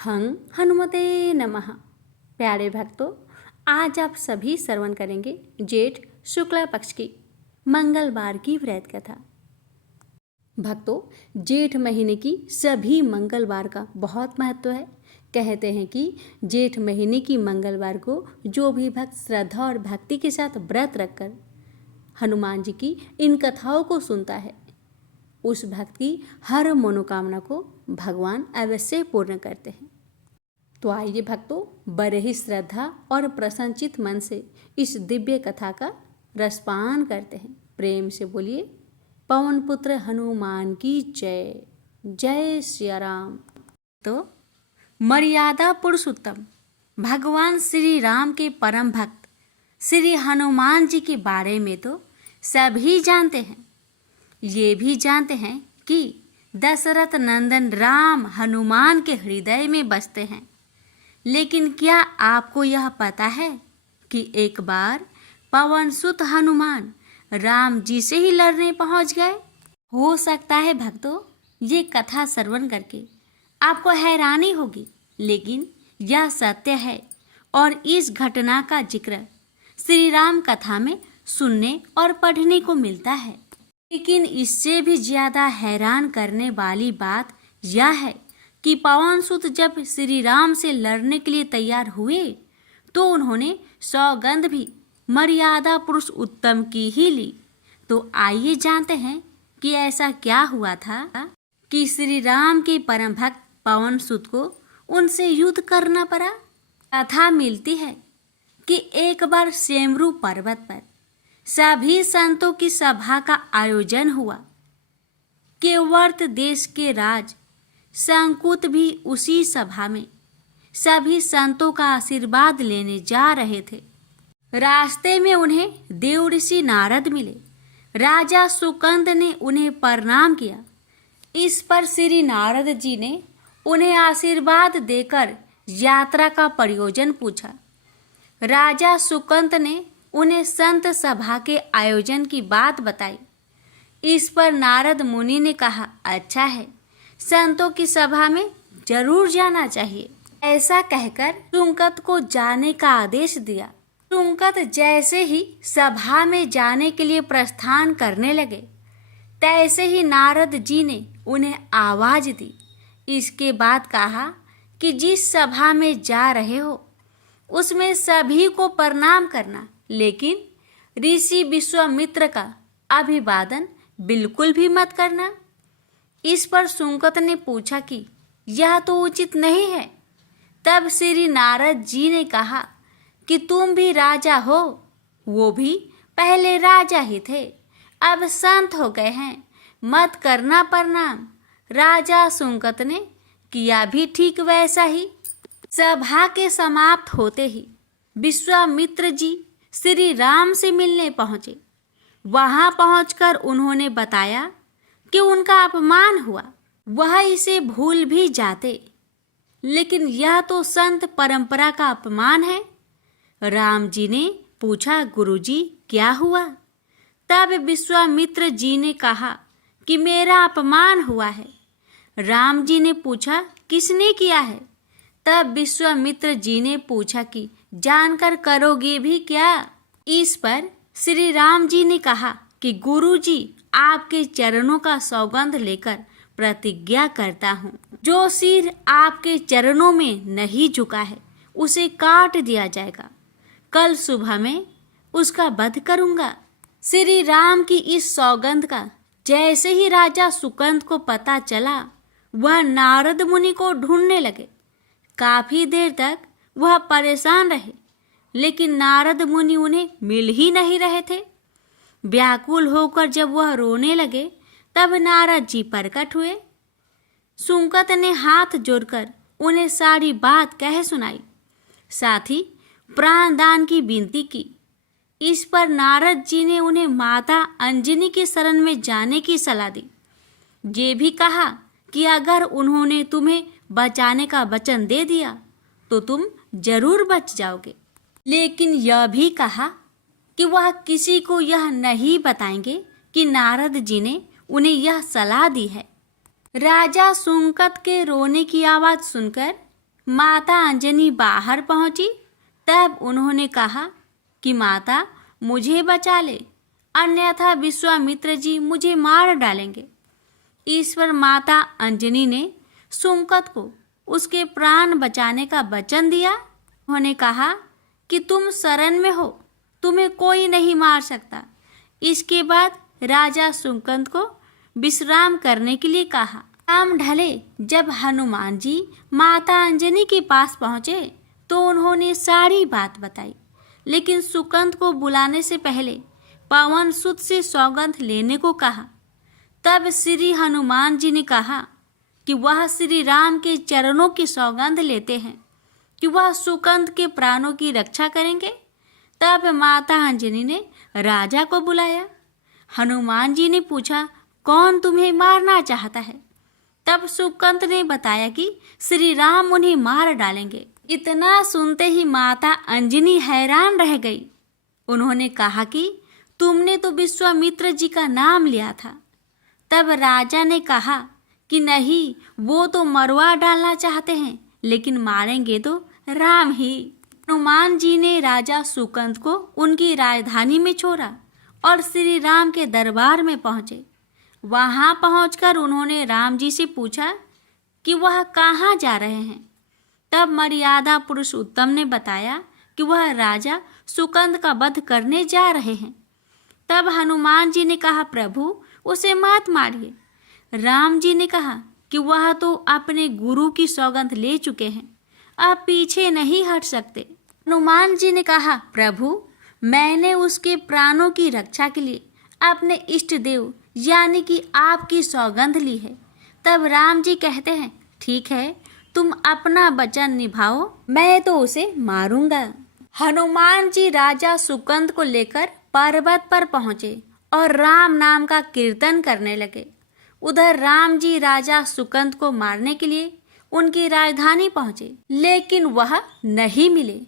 हं हनुमते नमः। प्यारे भक्तों, आज आप सभी श्रवण करेंगे जेठ शुक्ला पक्ष की मंगलवार की व्रत कथा। भक्तों, जेठ महीने की सभी मंगलवार का बहुत महत्व है। कहते हैं कि जेठ महीने की मंगलवार को जो भी भक्त श्रद्धा और भक्ति के साथ व्रत रखकर हनुमान जी की इन कथाओं को सुनता है, उस भक्त की हर मनोकामना को भगवान अवश्य पूर्ण करते हैं। तो आइए भक्तों, बड़े ही श्रद्धा और प्रसन्नचित मन से इस दिव्य कथा का रसपान करते हैं। प्रेम से बोलिए, पवन पुत्र हनुमान की जय। जय सिया राम। तो मर्यादा पुरुषोत्तम भगवान श्री राम के परम भक्त श्री हनुमान जी के बारे में तो सभी जानते हैं। ये भी जानते हैं कि दशरथ नंदन राम हनुमान के हृदय में बसते हैं। लेकिन क्या आपको यह पता है कि एक बार पवन सुत हनुमान राम जी से ही लड़ने पहुंच गए? हो सकता है भक्तों, ये कथा श्रवण करके आपको हैरानी होगी, लेकिन यह सत्य है और इस घटना का जिक्र श्री राम कथा में सुनने और पढ़ने को मिलता है। लेकिन इससे भी ज्यादा हैरान करने वाली बात यह है कि पवन सुत जब श्री राम से लड़ने के लिए तैयार हुए तो उन्होंने सौगंध भी मर्यादा पुरुष उत्तम की ही ली। तो आइए जानते हैं कि ऐसा क्या हुआ था कि श्री राम के परम भक्त पवन सुत को उनसे युद्ध करना पड़ा। कथा मिलती है कि एक बार सेमरू पर्वत पर सभी संतों की सभा का आयोजन हुआ। केवर्त देश के राज संकुत भी उसी सभा में सभी संतों का आशीर्वाद लेने जा रहे थे। रास्ते में उन्हें देव ऋषि नारद मिले। राजा सुकंद ने उन्हें प्रणाम किया। इस पर श्री नारद जी ने उन्हें आशीर्वाद देकर यात्रा का प्रयोजन पूछा। राजा सुकंद ने उन्हें संत सभा के आयोजन की बात बताई। इस पर नारद मुनि ने कहा, अच्छा है, संतों की सभा में जरूर जाना चाहिए। ऐसा कहकर सुकंद को जाने का आदेश दिया। सुकंद जैसे ही सभा में जाने के लिए प्रस्थान करने लगे, तैसे ही नारद जी ने उन्हें आवाज दी। इसके बाद कहा कि जिस सभा में जा रहे हो उसमें सभी को प्रणाम करना, लेकिन ऋषि विश्वामित्र का अभिवादन बिल्कुल भी मत करना। इस पर सुकंद ने पूछा कि यह तो उचित नहीं है। तब श्री नारद जी ने कहा कि तुम भी राजा हो, वो भी पहले राजा ही थे, अब संत हो गए हैं, मत करना प्रणाम। राजा सुकंद ने किया भी ठीक वैसा ही। सभा के समाप्त होते ही विश्वामित्र जी श्री राम से मिलने पहुंचे। वहां पहुंचकर उन्होंने बताया कि उनका अपमान हुआ। वह इसे भूल भी जाते, लेकिन यह तो संत परंपरा का अपमान है। राम जी ने पूछा, गुरुजी क्या हुआ? तब विश्वामित्र जी ने कहा कि मेरा अपमान हुआ है। राम जी ने पूछा, किसने किया है? तब विश्वामित्र जी ने पूछा कि जानकर करोगे भी क्या? इस पर श्री राम जी ने कहा कि गुरुजी, आपके चरणों का सौगंध लेकर प्रतिज्ञा करता हूँ, जो सिर आपके चरणों में नहीं झुका है उसे काट दिया जाएगा। कल सुबह में उसका वध करूंगा। श्री राम की इस सौगंध का जैसे ही राजा सुकंद को पता चला, वह नारद मुनि को ढूंढने लगे। काफी देर तक वह परेशान रहे, लेकिन नारद मुनि उन्हें मिल ही नहीं रहे थे। व्याकुल होकर जब वह रोने लगे, तब नारद जी प्रकट हुए। सुकंद ने हाथ जोड़कर उन्हें सारी बात कह सुनाई, साथ ही प्राणदान की विनती की। इस पर नारद जी ने उन्हें माता अंजनी के शरण में जाने की सलाह दी। ये भी कहा कि अगर उन्होंने तुम्हें बचाने का वचन दे दिया तो तुम जरूर बच जाओगे, लेकिन यह भी कहा कि वह किसी को यह नहीं बताएंगे कि नारद जी ने उन्हें यह सलाह दी है। राजा सुकंद के रोने की आवाज सुनकर माता अंजनी बाहर पहुंची तब उन्होंने कहा कि माता मुझे बचा ले, अन्यथा विश्वामित्र जी मुझे मार डालेंगे। ईश्वर माता अंजनी ने सुकंत को उसके प्राण बचाने का वचन दिया। उन्होंने कहा कि तुम शरण में हो, तुम्हें कोई नहीं मार सकता। इसके बाद राजा सुकंत को विश्राम करने के लिए कहा। शाम ढले जब हनुमान जी माता अंजनी के पास पहुँचे तो उन्होंने सारी बात बताई, लेकिन सुकंत को बुलाने से पहले पवन सुत से सौगंध लेने को कहा। तब श्री हनुमान जी ने कहा कि वह श्री राम के चरणों की सौगंध लेते हैं कि वह सुकंत के प्राणों की रक्षा करेंगे। तब माता अंजनी ने राजा को बुलाया। हनुमान जी ने पूछा, कौन तुम्हें मारना चाहता है? तब सुकंत ने बताया कि श्री राम उन्हें मार डालेंगे। इतना सुनते ही माता अंजनी हैरान रह गई। उन्होंने कहा कि तुमने तो विश्वामित्र जी का नाम लिया था। तब राजा ने कहा कि नहीं, वो तो मरवा डालना चाहते हैं, लेकिन मारेंगे तो राम ही। हनुमान जी ने राजा सुकंत को उनकी राजधानी में छोड़ा और श्री राम के दरबार में पहुँचे। वहाँ पहुँचकर उन्होंने राम जी से पूछा कि वह कहाँ जा रहे हैं। तब मर्यादा पुरुषोत्तम ने बताया कि वह राजा सुकंत का वध करने जा रहे हैं। तब हनुमान जी ने कहा, प्रभु उसे मत मारिए। राम जी ने कहा कि वह तो अपने गुरु की सौगंध ले चुके हैं, अब पीछे नहीं हट सकते। हनुमान जी ने कहा, प्रभु मैंने उसके प्राणों की रक्षा के लिए अपने इष्ट देव यानी कि आपकी सौगंध ली है। तब राम जी कहते हैं, ठीक है, तुम अपना वचन निभाओ, मैं तो उसे मारूंगा। हनुमान जी राजा सुकंत को लेकर पर्वत पर पहुँचे और राम नाम का कीर्तन करने लगे। उधर राम जी राजा सुकंत को मारने के लिए उनकी राजधानी पहुँचे, लेकिन वह नहीं मिले,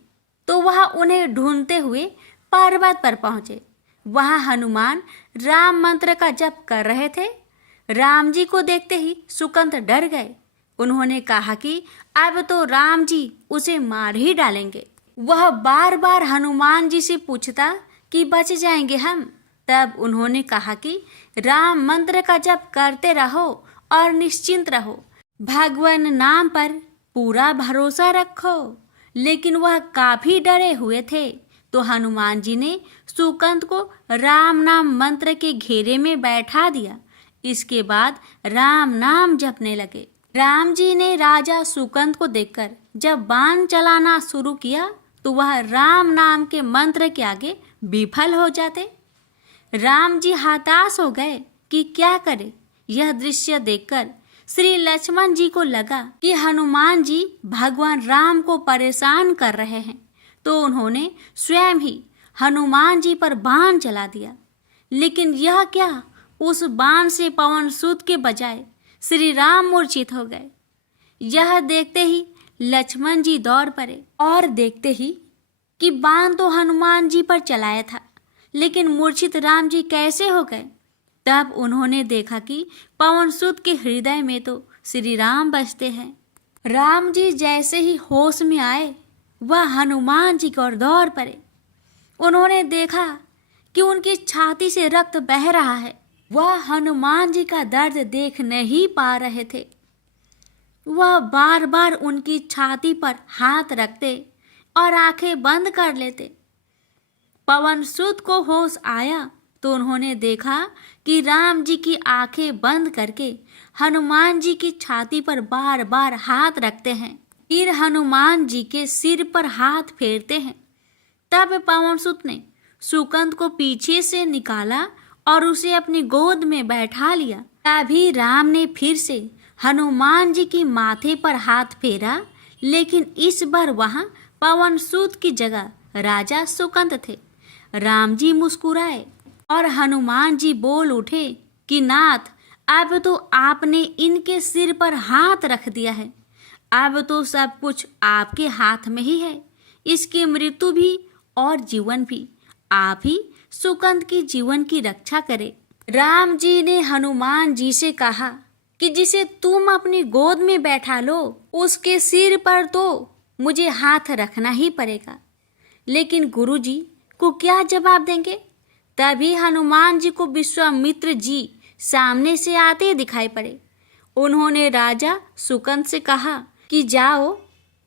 तो वह उन्हें ढूंढते हुए पर्वत पर पहुँचे। वहाँ हनुमान राम मंत्र का जप कर रहे थे। राम जी को देखते ही सुकंत डर गए। उन्होंने कहा कि अब तो राम जी उसे मार ही डालेंगे। वह बार बार हनुमान जी से पूछता कि बच जाएंगे हम। तब उन्होंने कहा कि राम मंत्र का जप करते रहो और निश्चिंत रहो, भगवान नाम पर पूरा भरोसा रखो। लेकिन वह काफी डरे हुए थे, तो हनुमान जी ने सुकंत को राम नाम मंत्र के घेरे में बैठा दिया। इसके बाद राम नाम जपने लगे। राम जी ने राजा सुकंत को देखकर जब बाण चलाना शुरू किया तो वह राम नाम के मंत्र के आगे विफल हो जाते। राम जी हताश हो गए कि क्या करे। यह दृश्य देखकर श्री लक्ष्मण जी को लगा कि हनुमान जी भगवान राम को परेशान कर रहे हैं, तो उन्होंने स्वयं ही हनुमान जी पर बाण चला दिया। लेकिन यह क्या, उस बाण से पवन सुत के बजाय श्री राम मूर्छित हो गए। यह देखते ही लक्ष्मण जी दौड़ पड़े और देखते ही कि बाण तो हनुमान जी पर चलाया था, लेकिन मूर्छित राम जी कैसे हो गए। तब उन्होंने देखा कि पवन सुत के हृदय में तो श्री राम बसते हैं। राम जी जैसे ही होश में आए, वह हनुमान जी की ओर दौड़ पड़े। उन्होंने देखा कि उनकी छाती से रक्त बह रहा है। वह हनुमान जी का दर्द देख नहीं पा रहे थे। वह बार बार उनकी छाती पर हाथ रखते और आंखें बंद कर लेते। पवन सुत को होश आया तो उन्होंने देखा कि राम जी की आंखें बंद करके हनुमान जी की छाती पर बार बार हाथ रखते हैं, फिर हनुमान जी के सिर पर हाथ फेरते हैं। तब पवन सुत ने सुकंत को पीछे से निकाला और उसे अपनी गोद में बैठा लिया। तभी राम ने फिर से हनुमान जी की माथे पर हाथ फेरा, लेकिन इस बार वहां पवन सुत की जगह राजा सुकंत थे। राम जी मुस्कुराए और हनुमान जी बोल उठे कि नाथ, अब तो आपने इनके सिर पर हाथ रख दिया है, अब तो सब कुछ आपके हाथ में ही है। इसकी मृत्यु भी और जीवन भी आप ही सुकंत की जीवन की रक्षा करें। राम जी ने हनुमान जी से कहा कि जिसे तुम अपनी गोद में बैठा लो उसके सिर पर तो मुझे हाथ रखना ही पड़ेगा। लेकिन गुरुजी को क्या जवाब देंगे? तभी हनुमान जी को विश्वामित्र जी सामने से आते दिखाई पड़े। उन्होंने राजा सुकंद से कहा कि जाओ,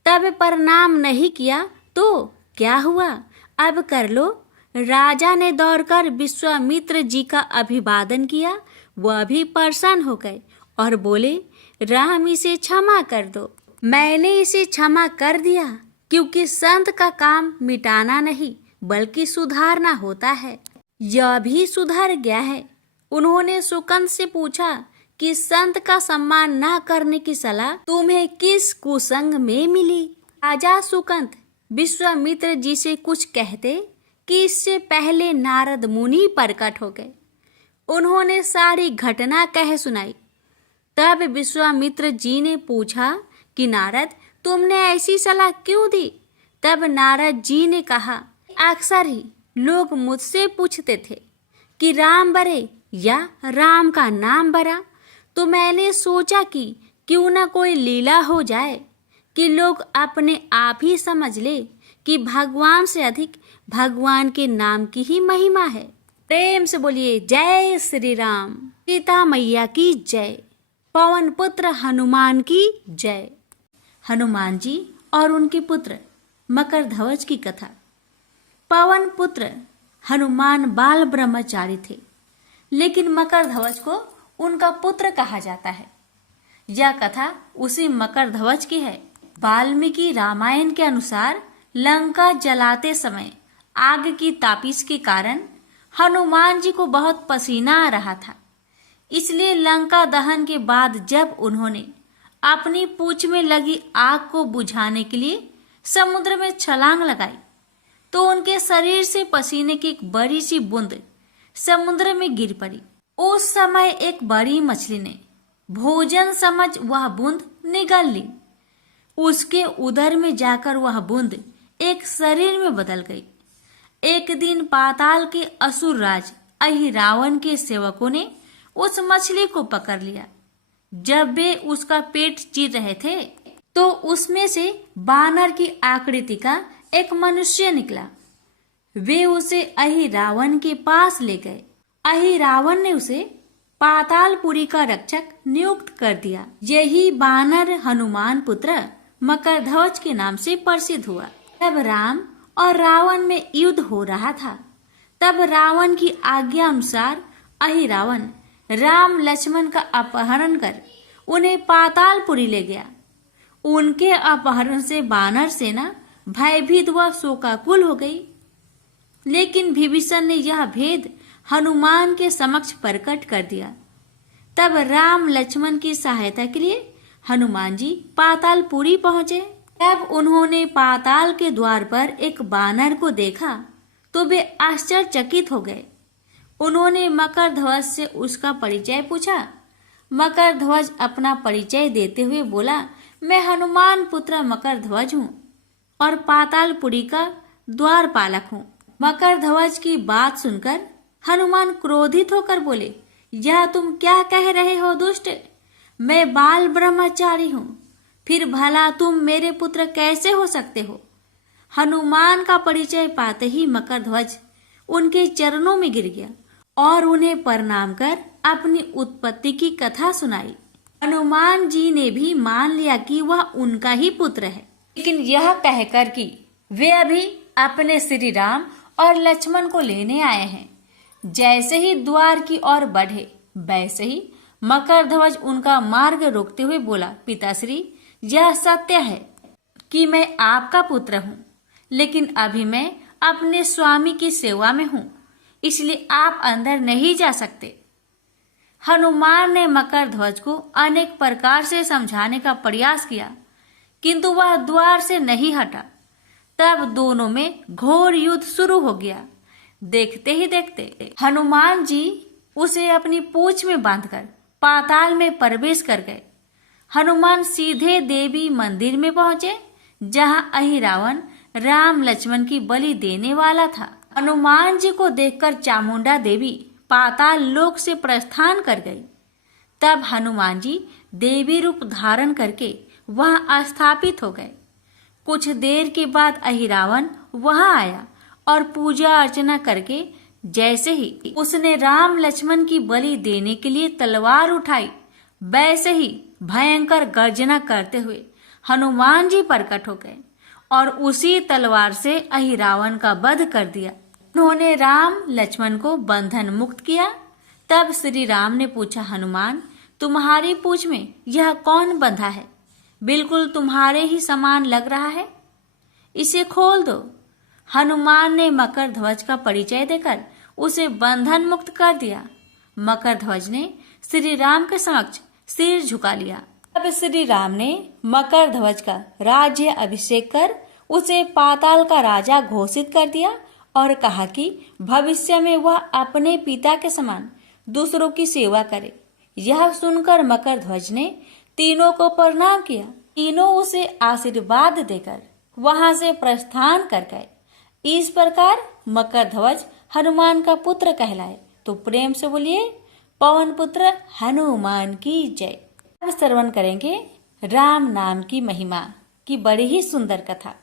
तब प्रणाम नहीं किया तो क्या हुआ, अब कर लो। राजा ने दौड़कर विश्वामित्र जी का अभिवादन किया। वह भी प्रसन्न हो गए और बोले, राम इसे क्षमा कर दो। मैंने इसे क्षमा कर दिया, क्योंकि संत का काम मिटाना नहीं बल्कि सुधारना होता है। यह भी सुधर गया है। उन्होंने सुकंद से पूछा कि संत का सम्मान न करने की सलाह तुम्हें किस कुसंग में मिली? राजा सुकंद विश्वामित्र जी से कुछ कहते कि इससे पहले नारद मुनि प्रकट हो गए। उन्होंने सारी घटना कह सुनाई। तब विश्वामित्र जी ने पूछा कि नारद, तुमने ऐसी सलाह क्यों दी? तब नारद जी ने कहा, अक्सर ही लोग मुझसे पूछते थे कि राम बरे या राम का नाम बरा, तो मैंने सोचा कि क्यों न कोई लीला हो जाए कि लोग अपने आप ही समझ ले कि भगवान से अधिक भगवान के नाम की ही महिमा है। प्रेम से बोलिए जय श्री राम। सीता मैया की जय। पवन पुत्र हनुमान की जय। हनुमान जी और उनके पुत्र मकरध्वज की कथा। पवन पुत्र हनुमान बाल ब्रह्मचारी थे, लेकिन मकरध्वज को उनका पुत्र कहा जाता है। यह कथा उसी मकरध्वज की है। वाल्मीकि रामायण के अनुसार लंका जलाते समय आग की तापिश के कारण हनुमान जी को बहुत पसीना आ रहा था। इसलिए लंका दहन के बाद जब उन्होंने अपनी पूंछ में लगी आग को बुझाने के लिए समुद्र में छलांग लगाई, तो उनके शरीर से पसीने की एक बड़ी सी बूंद समुद्र में गिर पड़ी। उस समय एक बड़ी मछली ने भोजन समझ वह बूंद निगल ली। उसके उदर में जाकर वह बूंद एक शरीर में बदल गई। एक दिन पाताल के असुर राज अहिरावण के सेवकों ने उस मछली को पकड़ लिया। जब वे उसका पेट चीर रहे थे तो उसमें से बानर की आकृति का एक मनुष्य निकला। वे उसे अहिरावण के पास ले गए। अहिरावण ने उसे पातालपुरी का रक्षक नियुक्त कर दिया। यही बानर हनुमान पुत्र मकरध्वज के नाम से प्रसिद्ध हुआ। तब राम और रावण में युद्ध हो रहा था। तब रावण की आज्ञा अनुसार अहिरावण राम लक्ष्मण का अपहरण कर उन्हें पातालपुरी ले गया। उनके अपहरण से बानर सेना भयभीत व शोकाकुल हो गई। लेकिन विभीषण ने यह भेद हनुमान के समक्ष प्रकट कर दिया। तब राम लक्ष्मण की सहायता के लिए हनुमान जी पातालपुरी पहुंचे। तब उन्होंने पाताल के द्वार पर एक बानर को देखा तो वे आश्चर्यचकित हो गए। उन्होंने मकरध्वज से उसका परिचय पूछा। मकरध्वज अपना परिचय देते हुए बोला, मैं हनुमान पुत्र मकरध्वज हूँ और पातालपुरी का द्वारपालक हूँ। मकरध्वज की बात सुनकर हनुमान क्रोधित होकर बोले, यह तुम क्या कह रहे हो दुष्ट? मैं बाल ब्रह्मचारी हूँ, फिर भला तुम मेरे पुत्र कैसे हो सकते हो? हनुमान का परिचय पाते ही मकरध्वज उनके चरणों में गिर गया और उन्हें प्रणाम कर अपनी उत्पत्ति की कथा सुनाई। हनुमान जी ने भी मान लिया कि वह उनका ही पुत्र है, लेकिन यह कहकर कि वे अभी अपने श्री राम और लक्ष्मण को लेने आए हैं। जैसे ही द्वार की ओर बढ़े वैसे ही मकरध्वज उनका मार्ग रोकते हुए बोला, पिताश्री, यह सत्य है कि मैं आपका पुत्र हूँ, लेकिन अभी मैं अपने स्वामी की सेवा में हूँ, इसलिए आप अंदर नहीं जा सकते। हनुमान ने मकरध्वज को अनेक प्रकार से समझाने का प्रयास किया, किंतु वह द्वार से नहीं हटा। तब दोनों में घोर युद्ध शुरू हो गया। देखते ही देखते हनुमान जी उसे अपनी पूंछ में बांधकर पाताल में प्रवेश कर गए। हनुमान सीधे देवी मंदिर में पहुंचे, जहां अहिरावण राम लक्ष्मण की बलि देने वाला था। हनुमान जी को देखकर चामुंडा देवी पाताल लोक से प्रस्थान कर गई। तब हनुमान जी देवी रूप धारण करके वहां स्थापित हो गए। कुछ देर के बाद अहिरावण वहां आया और पूजा अर्चना करके जैसे ही उसने राम लक्ष्मण की बलि देने के लिए तलवार उठाई, वैसे ही भयंकर गर्जना करते हुए हनुमान जी प्रकट हो गए और उसी तलवार से अहिरावण का वध कर दिया। उन्होंने राम लक्ष्मण को बंधन मुक्त किया। तब श्री राम ने पूछा, हनुमान, तुम्हारी पूंछ में यह कौन बंधा है? बिल्कुल तुम्हारे ही समान लग रहा है, इसे खोल दो। हनुमान ने मकर ध्वज का परिचय देकर उसे बंधन मुक्त कर दिया। मकर ध्वज ने श्री राम के समक्ष सिर झुका लिया। तब श्री राम ने मकर ध्वज का राज्य अभिषेक कर उसे पाताल का राजा घोषित कर दिया और कहा कि भविष्य में वह अपने पिता के समान दूसरों की सेवा करे। यह सुनकर मकर ध्वज ने तीनों को प्रणाम किया। तीनों उसे आशीर्वाद देकर वहां से प्रस्थान कर गए। इस प्रकार मकर ध्वज हनुमान का पुत्र कहलाए। तो प्रेम से बोलिए, पवन पुत्र हनुमान की जय। अब श्रवण करेंगे राम नाम की महिमा की बड़ी ही सुंदर कथा।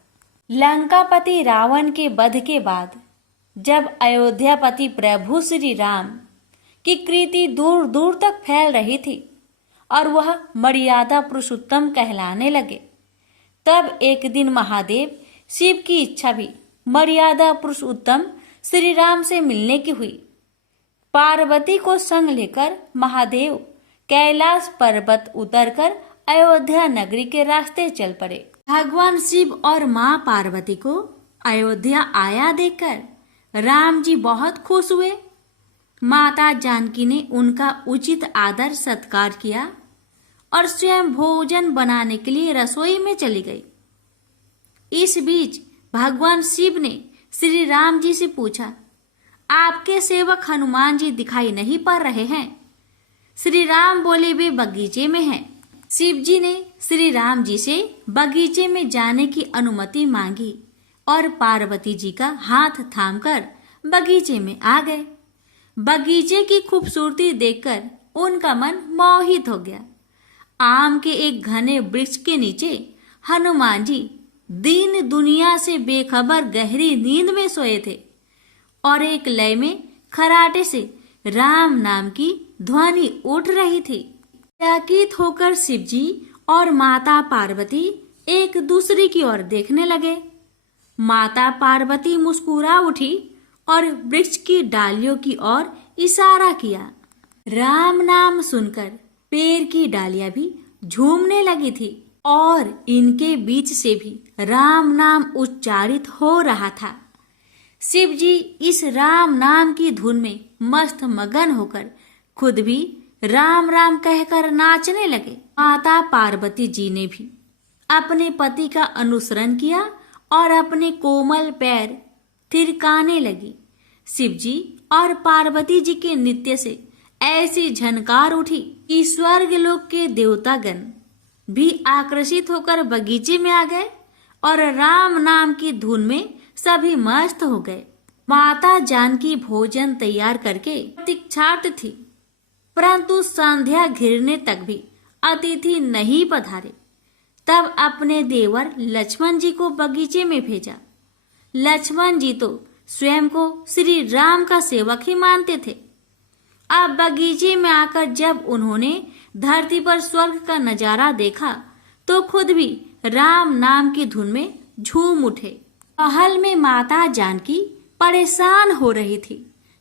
लंकापति रावण के वध के बाद जब अयोध्यापति प्रभु श्री राम की कीर्ति दूर दूर तक फैल रही थी और वह मर्यादा पुरुषोत्तम कहलाने लगे, तब एक दिन महादेव शिव की इच्छा भी मर्यादा पुरुषोत्तम श्री राम से मिलने की हुई। पार्वती को संग लेकर महादेव कैलाश पर्वत उतरकर अयोध्या नगरी के रास्ते चल पड़े। भगवान शिव और मां पार्वती को अयोध्या आया देखकर राम जी बहुत खुश हुए। माता जानकी ने उनका उचित आदर सत्कार किया और स्वयं भोजन बनाने के लिए रसोई में चली गई। इस बीच भगवान शिव ने श्री राम जी से पूछा, आपके सेवक हनुमान जी दिखाई नहीं पड़ रहे हैं? श्री राम बोले, वे बगीचे में हैं। शिव जी ने श्री राम जी से बगीचे में जाने की अनुमति मांगी और पार्वती जी का हाथ थामकर बगीचे में आ गए। बगीचे की खूबसूरती देखकर उनका मन मोहित हो गया। आम के एक घने वृक्ष के नीचे हनुमान जी दीन दुनिया से बेखबर गहरी नींद में सोए थे और एक लय में खराटे से राम नाम की ध्वनि उठ रही थी। चकित होकर शिव जी और माता पार्वती एक दूसरे की ओर देखने लगे। माता पार्वती मुस्कुरा उठी और वृक्ष की डालियों की ओर इशारा किया। राम नाम सुनकर पेड़ की डालियां भी झूमने लगी थी और इनके बीच से भी राम नाम उच्चारित हो रहा था। शिव जी इस राम नाम की धुन में मस्त मगन होकर खुद भी राम राम कहकर नाचने लगे। माता पार्वती जी ने भी अपने पति का अनुसरण किया और अपने कोमल पैर थिरकाने लगी। शिव जी और पार्वती जी के नृत्य से ऐसी झनकार उठी कि स्वर्ग लोक के देवतागण भी आकर्षित होकर बगीचे में आ गए और राम नाम की धुन में सभी मस्त हो गए। माता जानकी भोजन तैयार करके प्रतीक्षार्थ थी, परंतु संध्या घिरने तक भी अतिथि नहीं पधारे। तब अपने देवर लक्ष्मण जी को बगीचे में भेजा। लक्ष्मण जी तो स्वयं को श्री राम का सेवक ही मानते थे। अब बगीचे में आकर जब उन्होंने धरती पर स्वर्ग का नजारा देखा तो खुद भी राम नाम की धुन में झूम उठे। महल में माता जानकी परेशान हो रही थी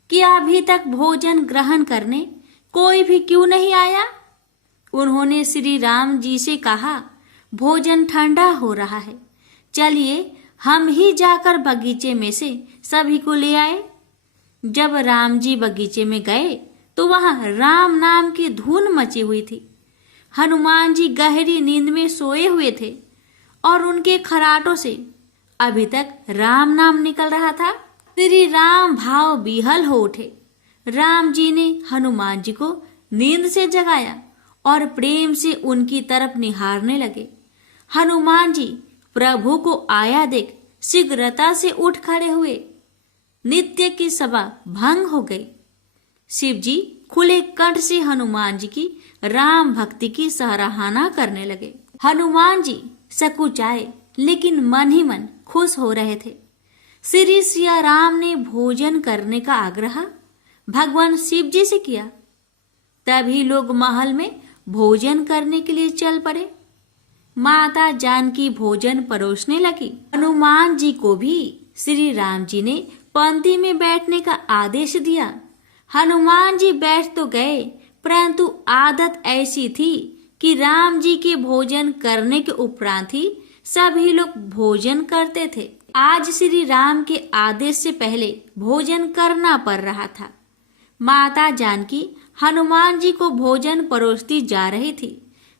कि अभी तक भोजन ग्रहण करने कोई भी क्यों नहीं आया। उन्होंने श्री राम जी से कहा, भोजन ठंडा हो रहा है, चलिए हम ही जाकर बगीचे में से सभी को ले आए। जब राम जी बगीचे में गए तो वहां राम नाम की धुन मची हुई थी। हनुमान जी गहरी नींद में सोए हुए थे और उनके खराटों से अभी तक राम नाम निकल रहा था। श्री राम भाव विहल हो उठे। राम जी ने हनुमान जी को नींद से जगाया और प्रेम से उनकी तरफ निहारने लगे। हनुमान जी प्रभु को आया देख शीघ्रता से उठ खड़े हुए। नित्य की सभा भंग हो गई। शिव जी खुले कंठ से हनुमान जी की राम भक्ति की सराहना करने लगे। हनुमान जी सकुचाए लेकिन मन ही मन खुश हो रहे थे। श्री सिया राम ने भोजन करने का आग्रह भगवान शिव जी से किया। तभी लोग महल में भोजन करने के लिए चल पड़े। माता जानकी भोजन परोसने लगी। हनुमान जी को भी श्री राम जी ने पंक्ति में बैठने का आदेश दिया। हनुमान जी बैठ तो गए, परंतु आदत ऐसी थी कि राम जी के भोजन करने के उपरांत ही सभी लोग भोजन करते थे। आज श्री राम के आदेश से पहले भोजन करना पड़ रहा था। माता जानकी हनुमान जी को भोजन परोसती जा रही थी,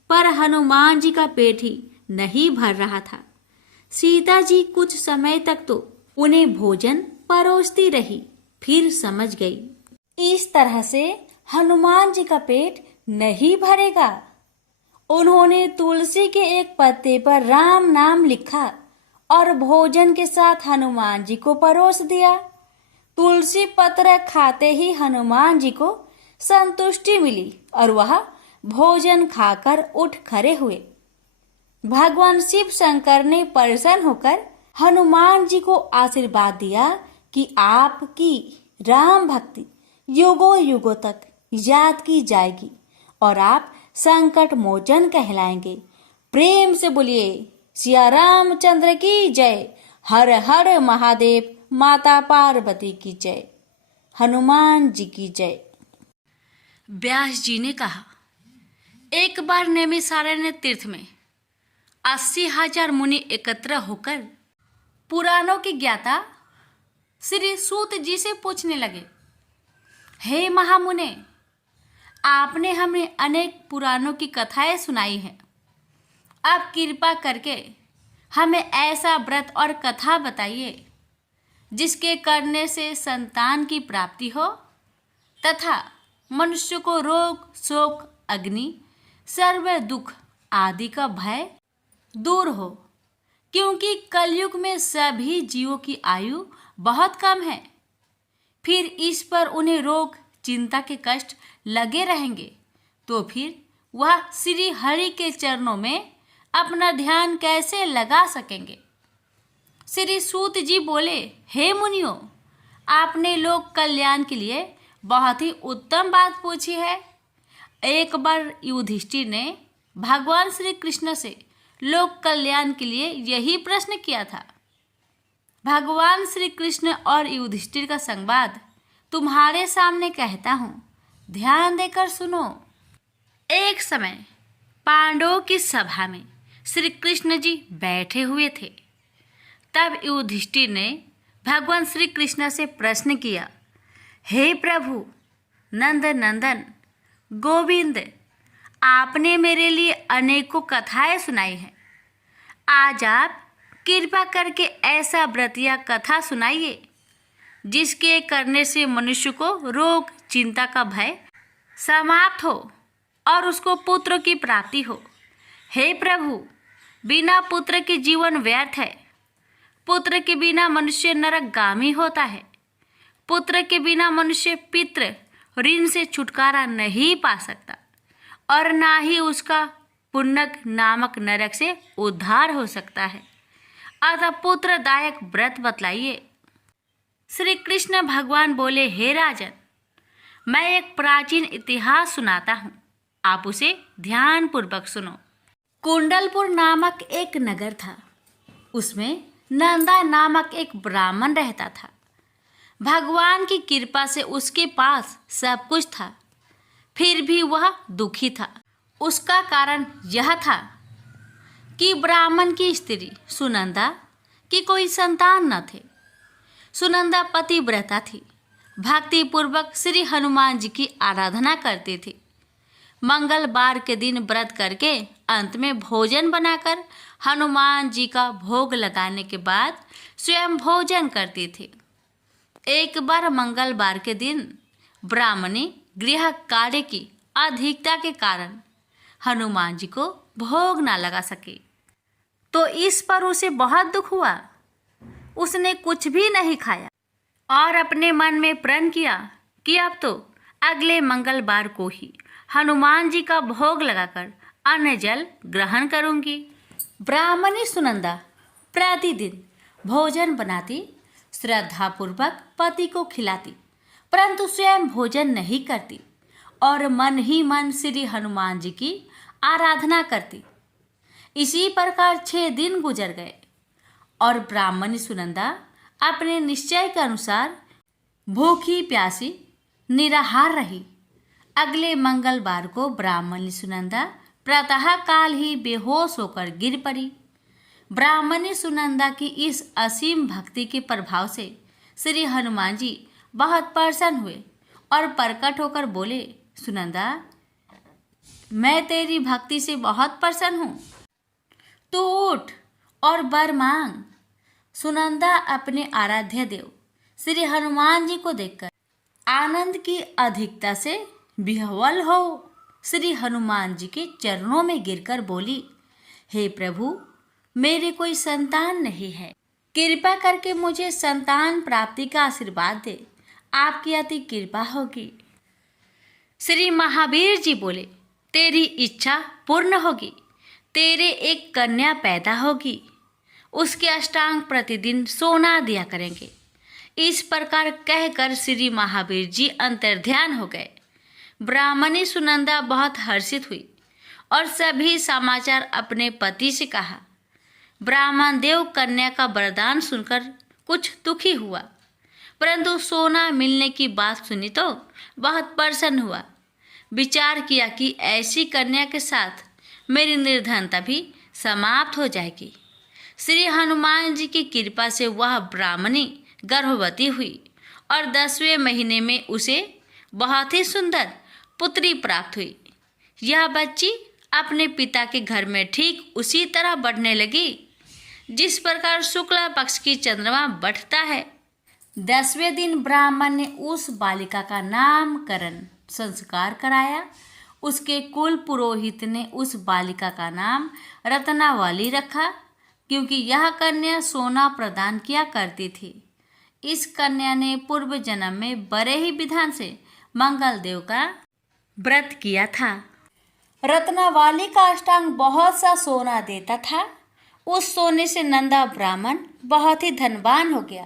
पर हनुमान जी का पेट ही नहीं भर रहा था। सीता जी कुछ समय तक तो उन्हें भोजन परोसती रही, फिर समझ गई इस तरह से हनुमान जी का पेट नहीं भरेगा। उन्होंने तुलसी के एक पत्ते पर राम नाम लिखा और भोजन के साथ हनुमान जी को परोस दिया। तुलसी पत्र खाते ही हनुमान जी को संतुष्टि मिली और वह भोजन खाकर उठ खड़े हुए। भगवान शिव शंकर ने प्रसन्न होकर हनुमान जी को आशीर्वाद दिया कि आपकी राम भक्ति युगों युगों तक याद की जाएगी और आप संकट मोचन कहलाएंगे। प्रेम से बोलिए सिया रामचंद्र की जय। हर हर महादेव। माता पार्वती की जय। हनुमान जी की जय। व्यास जी ने कहा, एक बार नैमिषारण्य तीर्थ में 80,000 मुनि एकत्र होकर पुराणों के ज्ञाता श्री सूत जी से पूछने लगे, हे महामुने, आपने हमें अनेक पुराणों की कथाएं सुनाई हैं। आप कृपा करके हमें ऐसा व्रत और कथा बताइए जिसके करने से संतान की प्राप्ति हो तथा मनुष्य को रोग शोक अग्नि सर्व दुख आदि का भय दूर हो, क्योंकि कलयुग में सभी जीवों की आयु बहुत कम है। फिर इस पर उन्हें रोग चिंता के कष्ट लगे रहेंगे, तो फिर वह श्री हरि के चरणों में अपना ध्यान कैसे लगा सकेंगे। श्री सूत जी बोले, हे मुनियों, आपने लोक कल्याण के लिए बहुत ही उत्तम बात पूछी है। एक बार युधिष्ठिर ने भगवान श्री कृष्ण से लोक कल्याण के लिए यही प्रश्न किया था। भगवान श्री कृष्ण और युधिष्ठिर का संवाद तुम्हारे सामने कहता हूँ, ध्यान देकर सुनो। एक समय पांडवों की सभा में श्री कृष्ण जी बैठे हुए थे। तब युधिष्ठिर ने भगवान श्री कृष्ण से प्रश्न किया, हे प्रभु नंद नंदन गोविंद, आपने मेरे लिए अनेकों कथाएं सुनाई हैं। आज आप कृपा करके ऐसा व्रत या कथा सुनाइए जिसके करने से मनुष्य को रोग चिंता का भय समाप्त हो और उसको पुत्र की प्राप्ति हो। हे प्रभु, बिना पुत्र के जीवन व्यर्थ है। पुत्र के बिना मनुष्य नरकगामी होता है। पुत्र के बिना मनुष्य पितृ ऋण से छुटकारा नहीं पा सकता और ना ही उसका पुण्यक नामक नरक से उद्धार हो सकता है। अतः पुत्रदायक व्रत बतलाइए। श्री कृष्ण भगवान बोले, हे राजन, मैं एक प्राचीन इतिहास सुनाता हूँ, आप उसे ध्यान पूर्वक सुनो। कुंडलपुर नामक एक नगर था। उसमें नंदा नामक एक ब्राह्मण रहता था। भगवान की कृपा से उसके पास सब कुछ था, फिर भी वह दुखी था। उसका कारण यह था कि ब्राह्मण की स्त्री सुनंदा की कोई संतान न थे। सुनंदा पतिव्रता थी, भक्ति पूर्वक श्री हनुमान जी की आराधना करती थी। मंगलवार के दिन व्रत करके अंत में भोजन बनाकर हनुमान जी का भोग लगाने के बाद स्वयं भोजन करती थी। एक बार मंगलवार के दिन ब्राह्मणी गृह कार्य की अधिकता के कारण हनुमान जी को भोग ना लगा सकी, तो इस पर उसे बहुत दुख हुआ। उसने कुछ भी नहीं खाया और अपने मन में प्रण किया कि अब तो अगले मंगलवार को ही हनुमान जी का भोग लगाकर अन्न जल ग्रहण करूंगी। ब्राह्मणी सुनंदा प्रतिदिन भोजन बनाती, श्रद्धापूर्वक पति को खिलाती, परंतु स्वयं भोजन नहीं करती और मन ही मन श्री हनुमान जी की आराधना करती। इसी प्रकार 6 दिन गुजर गए और ब्राह्मणी सुनंदा अपने निश्चय के अनुसार भूखी प्यासी निराहार रही। अगले मंगलवार को ब्राह्मणी सुनंदा प्रातः काल ही बेहोश होकर गिर पड़ी। ब्राह्मणी सुनंदा की इस असीम भक्ति के प्रभाव से श्री हनुमान जी बहुत प्रसन्न हुए और प्रकट होकर बोले, सुनंदा, मैं तेरी भक्ति से बहुत प्रसन्न हूँ, तू उठ और वर मांग। सुनंदा अपने आराध्य देव श्री हनुमान जी को देखकर आनंद की अधिकता से विह्वल हो श्री हनुमान जी के चरणों में गिरकर बोली, हे प्रभु, मेरे कोई संतान नहीं है, कृपा करके मुझे संतान प्राप्ति का आशीर्वाद दे, आपकी अति कृपा होगी। श्री महावीर जी बोले, तेरी इच्छा पूर्ण होगी, तेरे एक कन्या पैदा होगी, उसके अष्टांग प्रतिदिन सोना दिया करेंगे। इस प्रकार कहकर श्री महावीर जी अंतर्ध्यान हो गए। ब्राह्मणी सुनंदा बहुत हर्षित हुई और सभी समाचार अपने पति से कहा। ब्राह्मण देव कन्या का वरदान सुनकर कुछ दुखी हुआ, परंतु सोना मिलने की बात सुनी तो बहुत प्रसन्न हुआ। विचार किया कि ऐसी कन्या के साथ मेरी निर्धनता भी समाप्त हो जाएगी। श्री हनुमान जी की कृपा से वह ब्राह्मणी गर्भवती हुई और 10वें महीने में उसे बहुत ही सुंदर पुत्री प्राप्त हुई। यह बच्ची अपने पिता के घर में ठीक उसी तरह बढ़ने लगी जिस प्रकार शुक्ला पक्ष की चंद्रमा बढ़ता है। 10वें दिन ब्राह्मण ने उस बालिका का नामकरण संस्कार कराया। उसके कुल पुरोहित ने उस बालिका का नाम रत्नावली रखा, क्योंकि यह कन्या सोना प्रदान किया करती थी। इस कन्या ने पूर्व जन्म में बड़े ही विधान से मंगल देव का व्रत किया था। रत्नावली का अष्टांग बहुत सा सोना देता था। उस सोने से नंदा ब्राह्मण बहुत ही धनवान हो गया।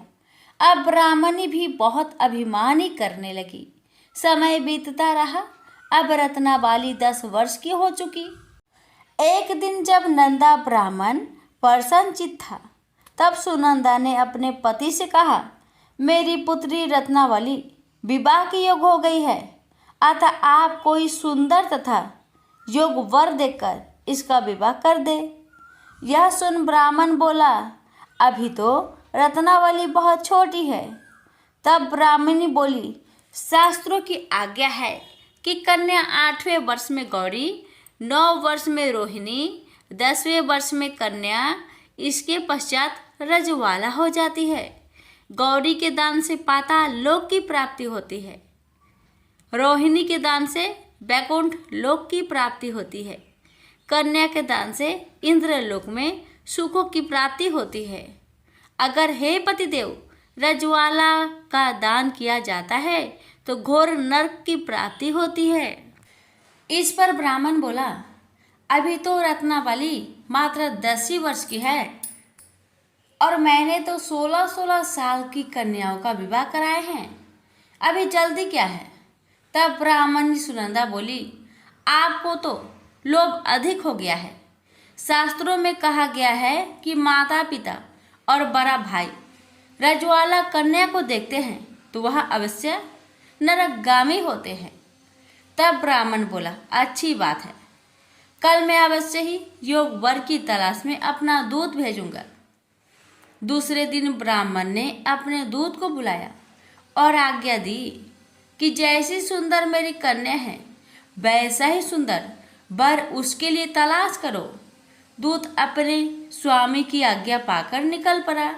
अब ब्राह्मणी भी बहुत अभिमानी करने लगी। समय बीतता रहा। अब रत्नावली 10 वर्ष की हो चुकी। एक दिन जब नंदा ब्राह्मण प्रसन्नचित्त था, तब सुनंदा ने अपने पति से कहा, मेरी पुत्री रत्नावली विवाह की योग हो गई है, अतः आप कोई सुंदर तथा योग वर देकर इसका विवाह कर दे। यह सुन ब्राह्मण बोला, अभी तो रत्नावली बहुत छोटी है। तब ब्राह्मणी बोली, शास्त्रों की आज्ञा है कि कन्या 8वें वर्ष में गौरी, 9 वर्ष में रोहिणी, 10वें वर्ष में कन्या, इसके पश्चात रजवाला हो जाती है। गौरी के दान से पाताल लोक की प्राप्ति होती है। रोहिणी के दान से वैकुंठ लोक की प्राप्ति होती है। कन्या के दान से इंद्रलोक में सुखों की प्राप्ति होती है। अगर हे पतिदेव रजवाला का दान किया जाता है तो घोर नरक की प्राप्ति होती है। इस पर ब्राह्मण बोला, अभी तो रत्नावली मात्र 10 ही वर्ष की है और मैंने तो 16-16 साल की कन्याओं का विवाह कराए हैं, अभी जल्दी क्या है। तब ब्राह्मणी सुनंदा बोली, आपको तो लोभ अधिक हो गया है। शास्त्रों में कहा गया है कि माता पिता और बड़ा भाई रजवाला कन्या को देखते हैं तो वह अवश्य नरकगामी होते हैं। तब ब्राह्मण बोला, अच्छी बात है, कल मैं अवश्य ही योग वर की तलाश में अपना दूत भेजूंगा। दूसरे दिन ब्राह्मण ने अपने दूत को बुलाया और आज्ञा दी कि जैसी सुंदर मेरी कन्या है वैसा ही सुंदर वर उसके लिए तलाश करो। दूत अपने स्वामी की आज्ञा पाकर निकल पड़ा।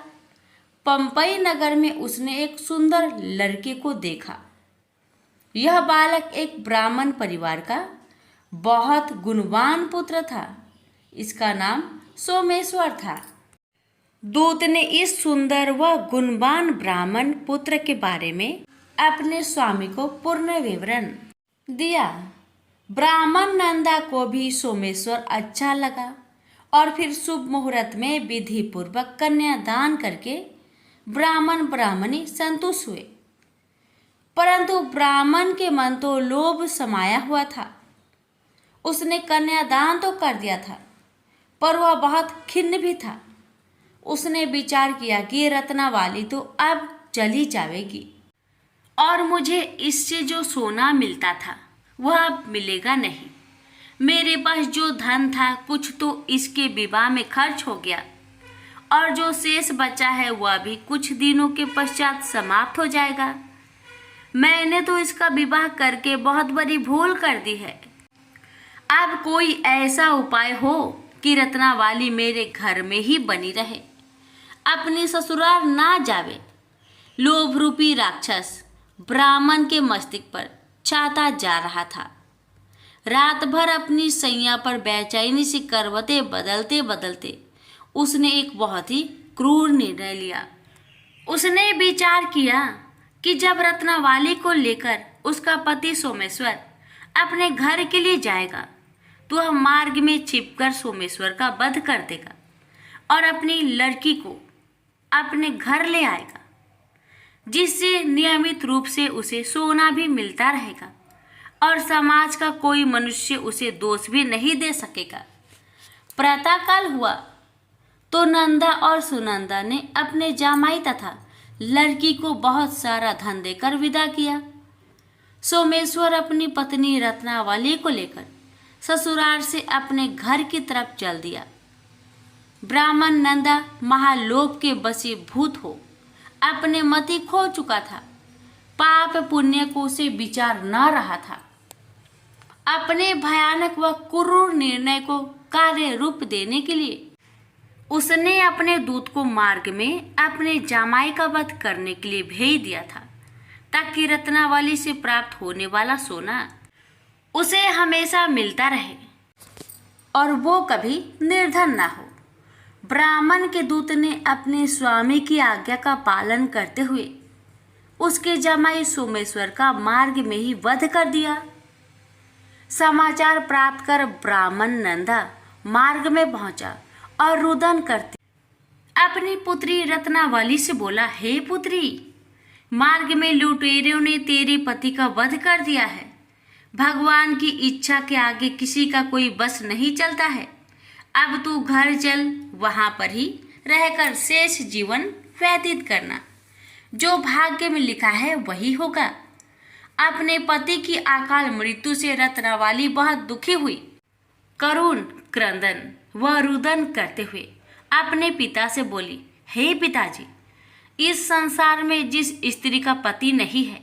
पंपई नगर में उसने एक सुंदर लड़के को देखा। यह बालक एक ब्राह्मण परिवार का बहुत गुणवान पुत्र था। इसका नाम सोमेश्वर था। दूत ने इस सुंदर व गुणवान ब्राह्मण पुत्र के बारे में अपने स्वामी को पूर्ण विवरण दिया। ब्राह्मण नंदा को भी सोमेश्वर अच्छा लगा और फिर शुभ मुहूर्त में विधि पूर्वक कन्यादान करके ब्राह्मण ब्राह्मणी संतुष्ट हुए। परंतु ब्राह्मण के मन तो लोभ समाया हुआ था। उसने कन्यादान तो कर दिया था, पर वह बहुत खिन्न भी था। उसने विचार किया कि रत्नावली तो अब चली जाएगी और मुझे इससे जो सोना मिलता था वह अब मिलेगा नहीं। मेरे पास जो धन था कुछ तो इसके विवाह में खर्च हो गया और जो शेष बचा है वह भी कुछ दिनों के पश्चात समाप्त हो जाएगा। मैंने तो इसका विवाह करके बहुत बड़ी भूल कर दी है। अब कोई ऐसा उपाय हो कि रत्नावली मेरे घर में ही बनी रहे, अपने ससुराल ना जावे। लोभ रूपी राक्षस ब्राह्मण के मस्तिष्क पर छाता जा रहा था। रात भर अपनी सैया पर बेचैनी से करवटें बदलते बदलते उसने एक बहुत ही क्रूर निर्णय लिया। उसने विचार किया कि जब रत्नावली को लेकर उसका पति सोमेश्वर अपने घर के लिए जाएगा तो वह मार्ग में छिपकर सोमेश्वर का वध कर देगा और अपनी लड़की को अपने घर ले आएगा, जिससे नियमित रूप से उसे सोना भी मिलता रहेगा और समाज का कोई मनुष्य उसे दोष भी नहीं दे सकेगा। प्रातःकाल हुआ तो नंदा और सुनंदा ने अपने जामाई तथा लड़की को बहुत सारा धन देकर विदा किया। सोमेश्वर अपनी पत्नी रत्नावली को लेकर ससुराल से अपने घर की तरफ चल दिया। ब्राह्मण नंदा महालोभ के वशीभूत हो अपने मति खो चुका था। पाप पुण्य को उसे विचार न रहा था। अपने भयानक व क्रूर निर्णय को कार्य रूप देने के लिए उसने अपने दूत को मार्ग में अपने जामाई का वध करने के लिए भेज दिया था, ताकि रत्नावली से प्राप्त होने वाला सोना उसे हमेशा मिलता रहे और वो कभी निर्धन ना हो। ब्राह्मण के दूत ने अपने स्वामी की आज्ञा का पालन करते हुए उसके जामाई सोमेश्वर का मार्ग में ही वध कर दिया। समाचार प्राप्त कर ब्राह्मण नंदा मार्ग में पहुंचा और रुदन करते अपनी पुत्री रत्नावली से बोला, हे पुत्री, मार्ग में लुटेरों ने तेरे पति का वध कर दिया है। भगवान की इच्छा के आगे किसी का कोई बस नहीं चलता है। अब तू घर चल, वहां पर ही रहकर शेष जीवन व्यतीत करना। जो भाग्य में लिखा है वही होगा। अपने पति की अकाल मृत्यु से रत्नावली बहुत दुखी हुई। करुण क्रंदन व रुदन करते हुए अपने पिता से बोली, हे पिताजी, इस संसार में जिस स्त्री का पति नहीं है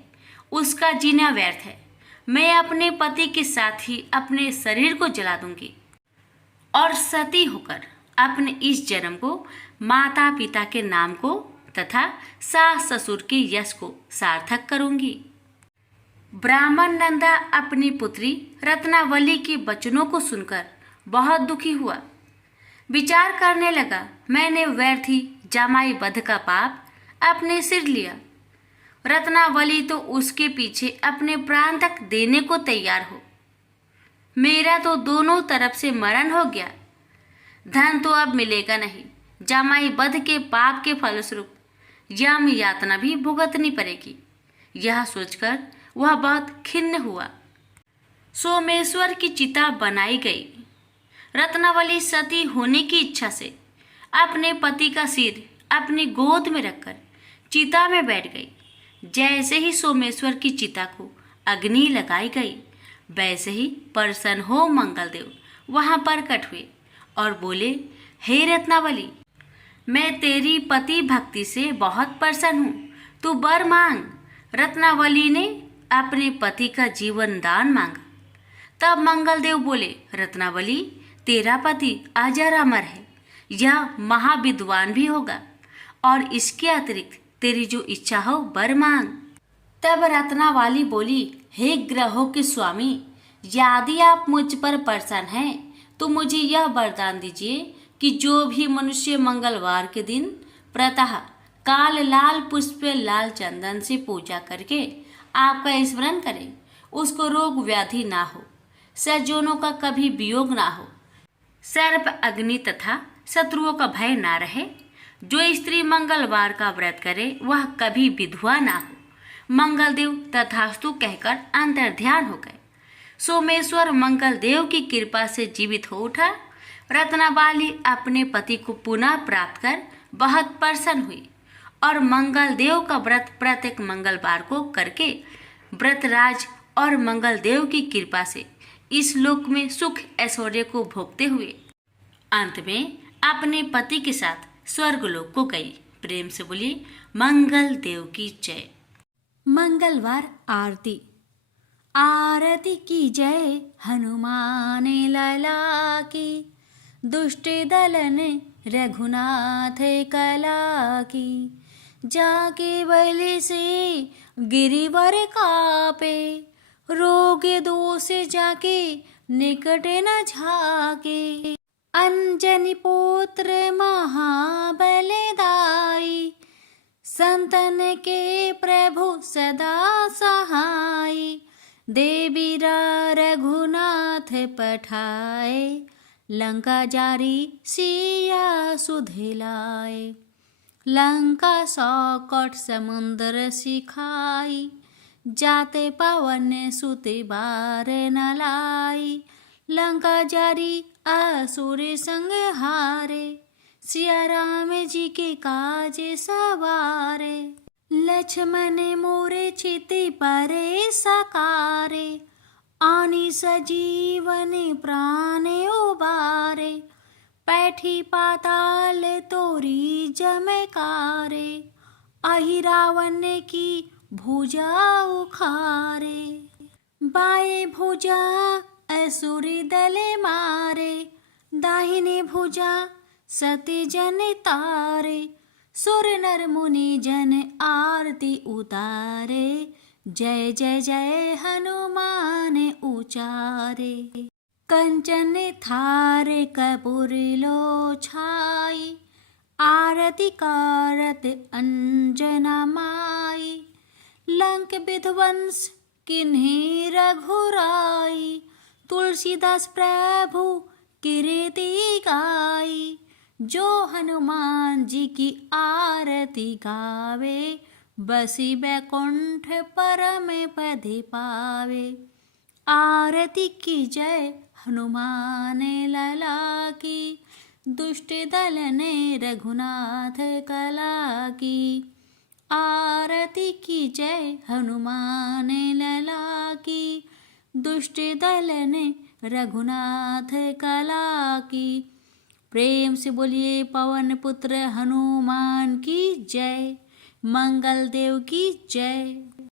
उसका जीना व्यर्थ है। मैं अपने पति के साथ ही अपने शरीर को जला दूंगी और सती होकर अपने इस जन्म को माता पिता के नाम को तथा सास ससुर के यश को सार्थक करूंगी। ब्राह्मण नंदा अपनी पुत्री रत्नावली के वचनों को सुनकर बहुत दुखी हुआ। विचार करने लगा, मैंने व्यर्थ ही जामाई वध का पाप अपने सिर लिया। रत्नावली तो उसके पीछे अपने प्राण तक देने को तैयार हो। मेरा तो दोनों तरफ से मरण हो गया। धन तो अब मिलेगा नहीं। जामाई वध के पाप के फलस्वरूप यम यातना भी भुगतनी पड़ेगी। यह सोचकर वह बहुत खिन्न हुआ। सोमेश्वर की चिता बनाई गई। रत्नावली सती होने की इच्छा से अपने पति का सिर अपनी गोद में रखकर चिता में बैठ गई। जैसे ही सोमेश्वर की चिता को अग्नि लगाई गई, वैसे ही प्रसन्न हो मंगलदेव वहां प्रकट हुए और बोले, हे रत्नावली, मैं तेरी पति भक्ति से बहुत प्रसन्न हूँ, तू वर मांग। रत्नावली ने अपने पति का जीवन दान मांगा। तब मंगलदेव बोले, रत्नावली, तेरा पति अजर अमर है, यह महाविद्वान भी होगा और इसके अतिरिक्त तेरी जो इच्छा हो वर मांग। तब रत्नावली बोली, हे ग्रहों के स्वामी, यदि आप मुझ पर प्रसन्न हैं तो मुझे यह वरदान दीजिए कि जो भी मनुष्य मंगलवार के दिन प्रातः काल लाल पुष्प लाल चंदन से पूजा करके आपका स्मरण करे, उसको रोग व्याधि ना हो, सज्जनों का कभी वियोग ना हो, सर्प अग्नि तथा शत्रुओं का भय ना रहे। जो स्त्री मंगलवार का व्रत करे वह कभी विधवा ना हो। मंगलदेव तथास्तु कहकर अंतर्ध्यान हो गए। सोमेश्वर मंगलदेव की कृपा से जीवित हो उठा। रत्नाबाली अपने पति को पुनः प्राप्त कर बहुत प्रसन्न हुई और मंगलदेव का व्रत प्रत्येक मंगलवार को करके व्रतराज और मंगलदेव की कृपा से इस लोक में सुख ऐश्वर्य को भोगते हुए अंत में अपने पति के साथ स्वर्गलोक को गई। प्रेम से बोलिए मंगल देव की जय। मंगलवार आरती। आरती की जय हनुमान लला की, दुष्ट दलन रघुनाथ कला की। जाके बलि से गिरिवर कापे, रोग दोष जाके निकट न झाके। अंजनी पुत्र महाबल दाई, संतन के प्रभु सदा सहाय। देवीरा रघुनाथ पठाए, लंका जारी सिया सुधिलाए। लंका सौकट समुद्र सिखाई, जाते पवन सुते बार न लाई। लंका जारी असुर संग हारे, सिया राम जी के काज सवारे। लक्ष्मण मोरे चिति परे सकारे, आनी सजीवन प्राण उबारे। पैठी पाताल तोरी जमकारे, अहि रावण की भुजा उखारे। बाएं भुजा असुरी दले मारे, दाहिने भुजा सती जन तारे। सुर नर मुनि जन आरती उतारे, जय जय जय हनुमान उचारे। कंचन थार कपूर लो छाई, आरती कारत अंजना माई। लंक विध्वंस किन्हीं रघुराई, तुलसीदास प्रभु कीर्ति गाई। जो हनुमान जी की आरती गावे, बसी बैकुंठ परम पद पावे। आरती की जय हनुमान लला की, दुष्ट दलन रघुनाथ कला की। आरती की जय हनुमान लला की, दुष्ट दलन रघुनाथ कला की। प्रेम से बोलिए पवन पुत्र हनुमान की जय। मंगल देव की जय।